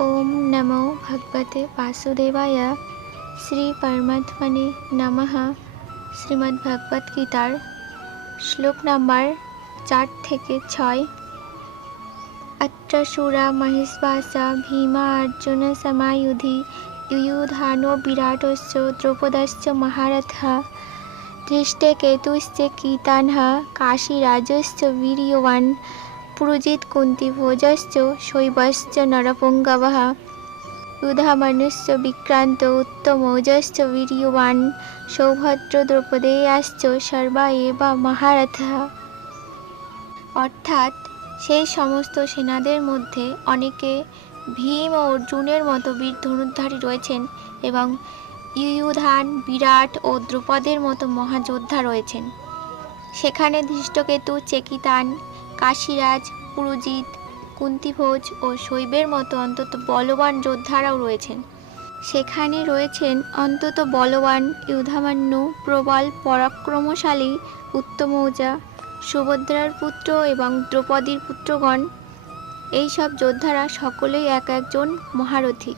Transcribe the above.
ओम नमो भगवते वासुदेवाय। श्री परमात्मने नमः। श्रीमद्भगवत गीतार श्लोक नम्बर 4 থেকে 6। अत्र शूरा महिष्वासा भीमा अर्जुन समायुधि युयुधानो विराटश्च द्रौपदश्च महारथः धृष्टकेतुश्च कीतानः काशीराजश्च वीर्यवान् पुरुजित् कुन्तीभोजश्च शैबश्च नरपुङ्गवः युधामन्युश्च विक्रान्तो उत्तमौजश्च वीर्यवान् सौभद्र द्रौपदेयाश्च सर्वा एव महारथः। অর্থাৎ সেই সমস্ত সেনাদের মধ্যে অনেকে ভীম ও অর্জুনের মতো বীর ধনুর্ধারী রয়েছেন এবং ইয়ুধান, বিরাট ও দ্রুপদের মতো মহাযোদ্ধা রয়েছেন। সেখানে ধৃষ্টকেতু, চেকিতান, কাশীরাজ, পুরুজিৎ, কুন্তিভোজ ও শৈবের মতো অন্তত বলবান যোদ্ধারাও রয়েছেন। সেখানে রয়েছেন অন্তত বলবান ইউধামান্যু, প্রবল পরাক্রমশালী উত্তমৌজা, সুভদ্রার পুত্র এবং দ্রৌপদীর পুত্রগণ। এই সব যোদ্ধারা সকলেই এক একজন মহারথী।